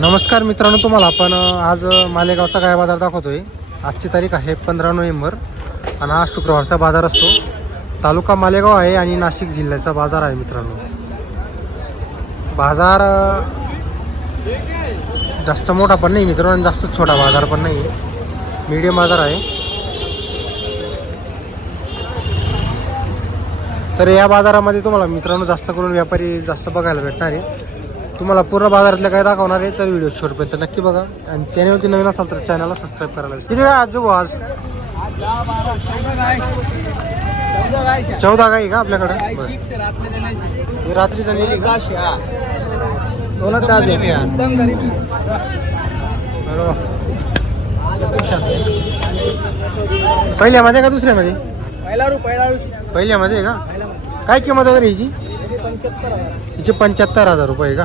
नमस्कार मित्रांनो तुम्हाला आपण आज मालेगावचा काय बाजार दाखवतोय. आजची तारीख आहे पंधरा नोव्हेंबर आणि हा शुक्रवारचा बाजार असतो. तालुका मालेगाव आहे आणि नाशिक जिल्ह्याचा बाजार आहे मित्रांनो. बाजार जास्त मोठा पण नाही मित्रांनो आणि जास्त छोटा बाजार पण नाही. मीडियम बाजार आहे. तर या बाजारामध्ये तुम्हाला मित्रांनो जास्त करून व्यापारी जास्त बघायला भेटणार आहे. तुम्हाला पूर्ण बाजारातलं काय दाखवणार आहे तर व्हिडिओ शेवटपर्यंत नक्की बघा. आणि चॅनलवरती नवीन असाल तर चॅनलला सबस्क्राईब करायला. किती काय आज? चौदा गाई का आपल्याकडे? शांत आहे. पहिल्यामध्ये का दुसऱ्यामध्ये? पहिल्यामध्ये का? काय किंमत वगैरे हिची हिचे पंच्याहत्तर हजार रुपये का?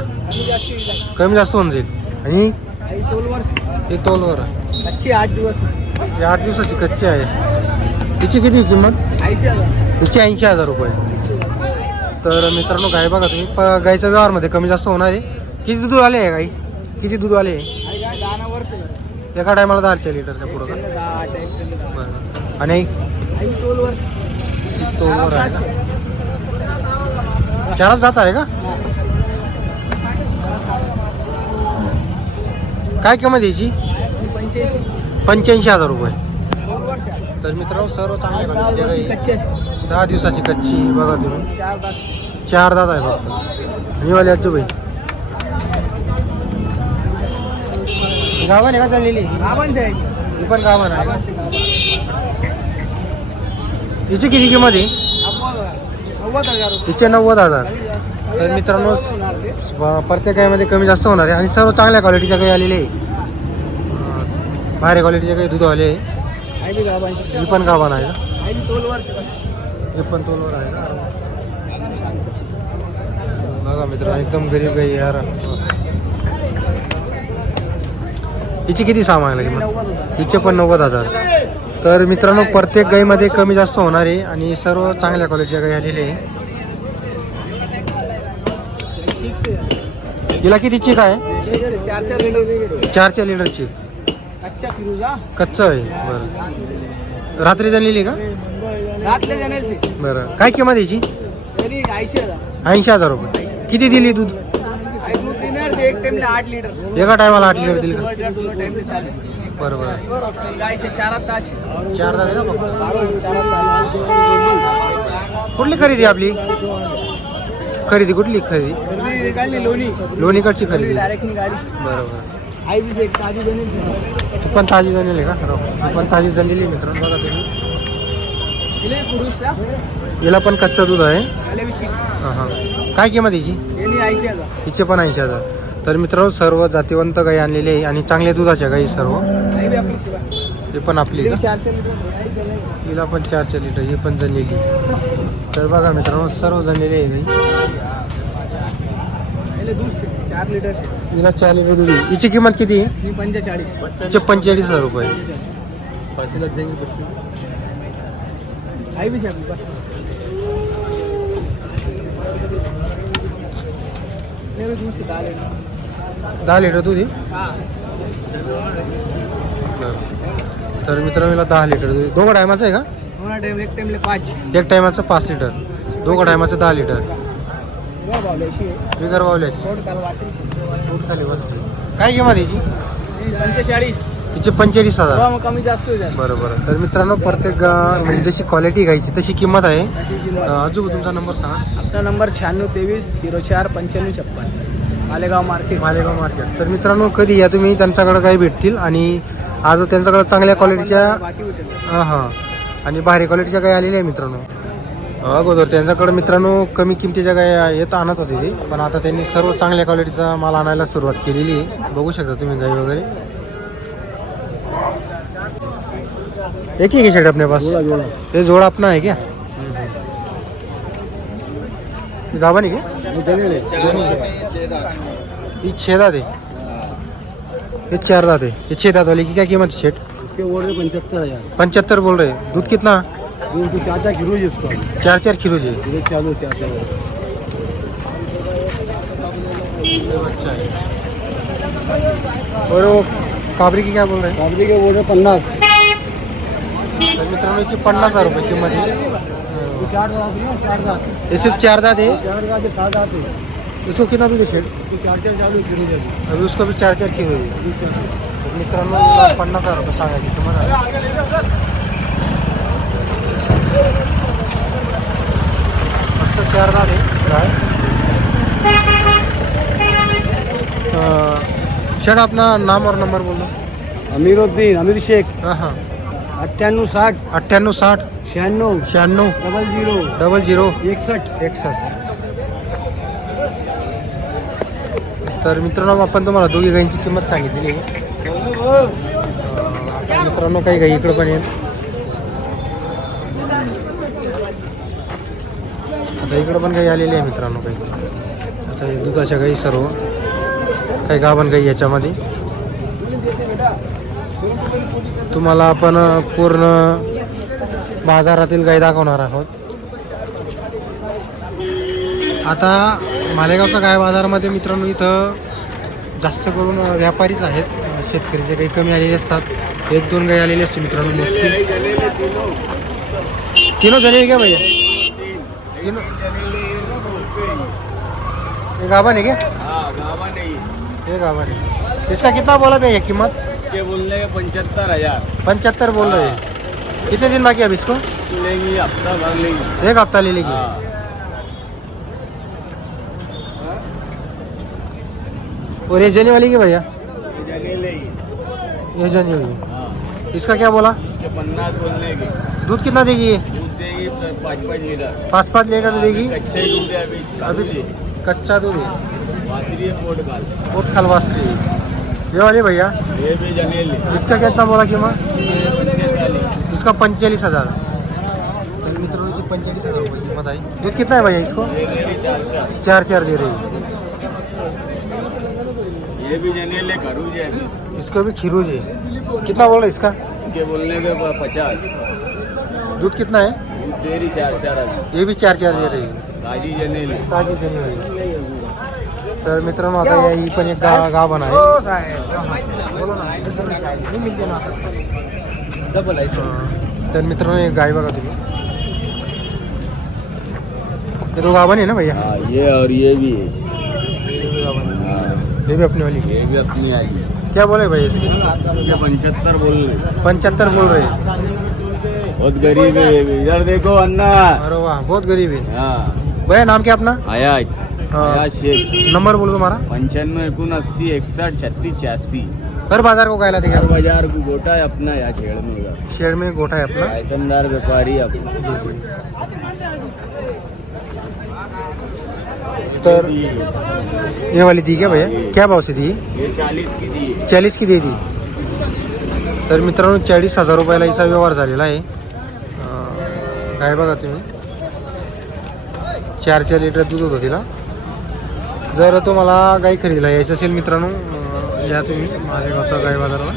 कमी जास्त होऊन जाईल. आणि? हे तोलवर आहे. आठ दिवस ही आठ दिवसाची कच्ची आहे. तिची किती किंमत? ऐंशी हजार. तिची ऐंशी हजार रुपये. तर मित्रांनो गाय बघा तुम्ही. प गायच्या व्यवहारमध्ये कमी जास्त होणार आहे. किती दूध आले आहे गाई? किती दूध आले आहे? आणि काय दहा वर्ष झालं. एका टायमाला दहा लिटरच्या पुढं का? त्यांना दहा आठ आहे, त्यांना दहा. बरं. आणि? आणि टोल वर्ष तोलवर आहे का? चारच जात आहे का? काय किंमत याची? पंच्याऐंशी हजार रुपये. तर मित्रांनो सर्व चांगले दहा आहे. म्हणजे दहा दिवसाची कच्ची बघा तुम्ही. चार दात आहे फक्त. आणि वाले आजू भाई गावाने का चाललेली? आहे ही पण गावान आहे याची किती किंमत आहे? नव्वद हजार हिचे नव्वद हजार. तर मित्रांनो प्रत्येक गायमध्ये कमी जास्त होणार आहे. आणि सर्व चांगल्या क्वालिटीच्या काही आलेले आहे. भारी क्वालिटीचे काही दूध आले. ही पण गावान आहे हे पण तोलवर आहे बघा मित्र एकदम गरीब गाई यार. हिची किती सामान लागेल हिचे पण नव्वद हजार. तर मित्रांनो प्रत्येक गाईमध्ये कमी जास्त होणार आहे आणि सर्व चांगल्या क्वालिटीच्या गाई आलेले आहे. हिला किती चिक आहे? चार चार लिटर चिक. कच्चा फिरूजा कच्चं आहे बरं. रात्री झालेली का? बरं. काय किंमत याची ऐंशी हजार रुपये. किती दिली दूध? एका टायमाला आठ लिटर दिली का? बरं बरं गायचे चारात तास चार झाले ना फक्त? कुठली खरेदी आपली? खरेदी कुठली खरेदी? लोणी. लोणीकडची खरेदी. बरोबर. पण ताजी आहे का? ती पण ताजी आहे मित्रांनो बघा तुम्ही. हिला पण कच्चं दूध आहे. हां हां. काय किंमत याची हिचे पण ऐंशी हजार. तर मित्रांनो सर्व जातीवंत गाई आणलेली आहे आणि चांगल्या दुधाच्या गाई सर्व. हे पण आपली का? चारशे लिटर हिला पण चार चार लिटर ही पण जणलेली तर बघा मित्रांनो सर्व जणलेली आहे गाई. पहिले दूध चार लिटर हिला चार लिटर दूध. हिची किंमत किती आहे? पंचेचाळीस. पंचेचाळीस हजार रुपये. हे दूध दहा लिटर दूध आहे. हा तर मित्रांनो हिला दहा लिटर दूध. दोघं टायमाचं आहे का? टाइम एक टाइमले पाच. एक टायमाचं पाच लिटर. दोघं टायमाचं दहा लिटर. बिगर बावल्याची. खाली बसते काय किंमत याची? पंचेचाळीस. हिचे पंचेचाळीस हजार. कमी जास्त बरं बरं. तर मित्रांनो प्रत्येक म्हणजे जशी क्वालिटी घ्यायची तशी किंमत आहे. अजून तुमचा नंबर सांगा. आपला नंबर शहाण्णव तेवीस झिरो चार पंच्याण्णव छप्पन. मालेगाव मार्केट. मालेगाव मार्केट. तर मित्रांनो कधी या तुम्ही त्यांच्याकडे काही भेटतील आणि आज त्यांच्याकडे चांगल्या क्वालिटीच्या हां हां. आणि भारी क्वालिटीच्या काही आलेल्या आहे मित्रांनो. अगोदर त्यांच्याकडे मित्रांनो कमी किमतीच्या गाय येत आणत होते ते. पण आता त्यांनी सर्व चांगल्या क्वालिटीचा माल आणायला सुरुवात केलेली आहे. बघू शकता तुम्ही गाई वगैरे. एक ही है शेड अपने पास ये जोड़ा अपना है क्या गावा नहीं क्या ये छः दाँत है ये चार दाँत है। ये छः दाँत वाले की क्या कीमत है शेठ इसके बोल रहे पंचहत्तर हज़ार पंचहत्तर बोल रहे हैं। दूध कितना? दूध तो चार चार किलो जी। ये चालू चाचा अच्छा है और वो काबरी की क्या बोल रहे हैं? काबरी के बोल रहे पन्नास। तर मित्रांनो याची पन्नास हज़ार रुपये किंमत आहे अं, चार दात है चार दात। ये सिर्फ़ चार दात है? चार दात सात दात है। इसको कितना दूध है शेड चार चार चालू अभी उसको भी चार चार की हुई. तर मित्रांनो पन्नास हज़ार रुपये सांगायची किंमत फक्त चार दात आहे शेड अपना नाम और नंबर बोल। अमीरुद्दीन अमीर शेख। हाँ हाँ। अठ्ठ्याण्णव साठ. अठ्ठ्याण्णव साठ. शहाण्णव. शहाण्णव. Double zero. Double zero. एकसष्ट. एकसष्ट. तर मित्रांनो आपण तुम्हाला दोघी गाईंची किंमत सांगितलेली आहे. आता मित्रांनो काही गाई इकडं पण आहेत. आता इकडं पण गाई आलेली आहे मित्रांनो काही. आता दुधाच्या गाई सर्व. काही गाभण गाई याच्यामध्ये. तुम्हाला आपण पूर्ण बाजारातील गाई दाखवणार आहोत. आता मालेगावच्या गाय बाजारामध्ये मित्रांनो इथं जास्त करून व्यापारीच आहेत. शेतकरी जे काही कमी आलेले असतात. एक दोन गाय आलेले असते मित्रांनो मोजकी तीनों जने हैं क्या भैया? तीनों ये गाभन है क्या ये गाभन है इसका कितना बोला भैया कीमत? इसके बोलने के पंचहत्तर हज़ार। पचहत्तर बोल रहे हैं। कितने दिन बाकी है अब इसको? लेंगी हफ़्ता भर लेंगी। एक हफ़्ता ले लेगी। हाँ। और ये जने वाली की भैया? ये जनी हुई हाँ। इसका क्या बोला? इसके पन्नास बोलने के। दूध कितना देगी ये? पाँच पाँच लीटर। देगी? कच्चे दूध है अभी कच्चा दूध है। है पोट खलवासरी है ये वाली भैया? ये भी जनेली इसका कितना बोला कीमत इसका पंचेचालीस हज़ार। तर मित्रांनो जी पंचेचालीस हज़ार रुपये किंमत आहे दूध कितना है भैया इसको? चार चार। दे रही। है ये भी जनेले खरूज है। इसको भी खीरूज है। कितना बोल रहे इसका? इसके बोलने के पचास। दूध कितना है? दूध दे रही चार चार ये भी चार चार दे रही। है ताजी जनेली ताजी जनी हुई तर मित्रांनो आता या ही पण एक गा गाभण आहे. हाँ. तर मित्रांनो एक गाय बघा तुम्ही. ये तो गाभण है ना भैया? हाँ ये और ये भी है. ये भी हाँ, ये भी अपनी वाली. ये भी अपनी आई है. क्या बोले भैया इसकी? इसके पंचहत्तर बोल रहे पंचहत्तर बोल रहे हैं। बहुत गरीब है ये भी। इधर देखो अन्ना. अरे वाह बहुत गरीब है। हाँ. भैया नाम क्या अपना? हयात हाँ. शेख नंबर बोलो तुम्हारा पंचानवे एकुन अस्सी इकसठ छत्तीस छियासी हर बाजार को हर देगा बाजार को गोटा है अपना यहाँ छेड़ में उधर शेड में गोठा है अपना. ऐसनदार व्यापारी अपना. तर ये वाली दी क्या भैया? क्या भाव से दी? ये चालीस की दी है. चाळीस की दे दी. तर मित्रांनो चाळीस हजार रुपयाला हिचा व्यवहार झालेला आहे. काय बघा तुम्ही? चार चार लिटर दूध होतं तिला. जर तुम्हाला गाई खरेदीला यायचं असेल मित्रांनो या तुम्ही माझ्या गावचा गाई बाजाराला.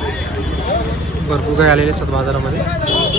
भरपूर गाय आलेले असतात बाजारामध्ये.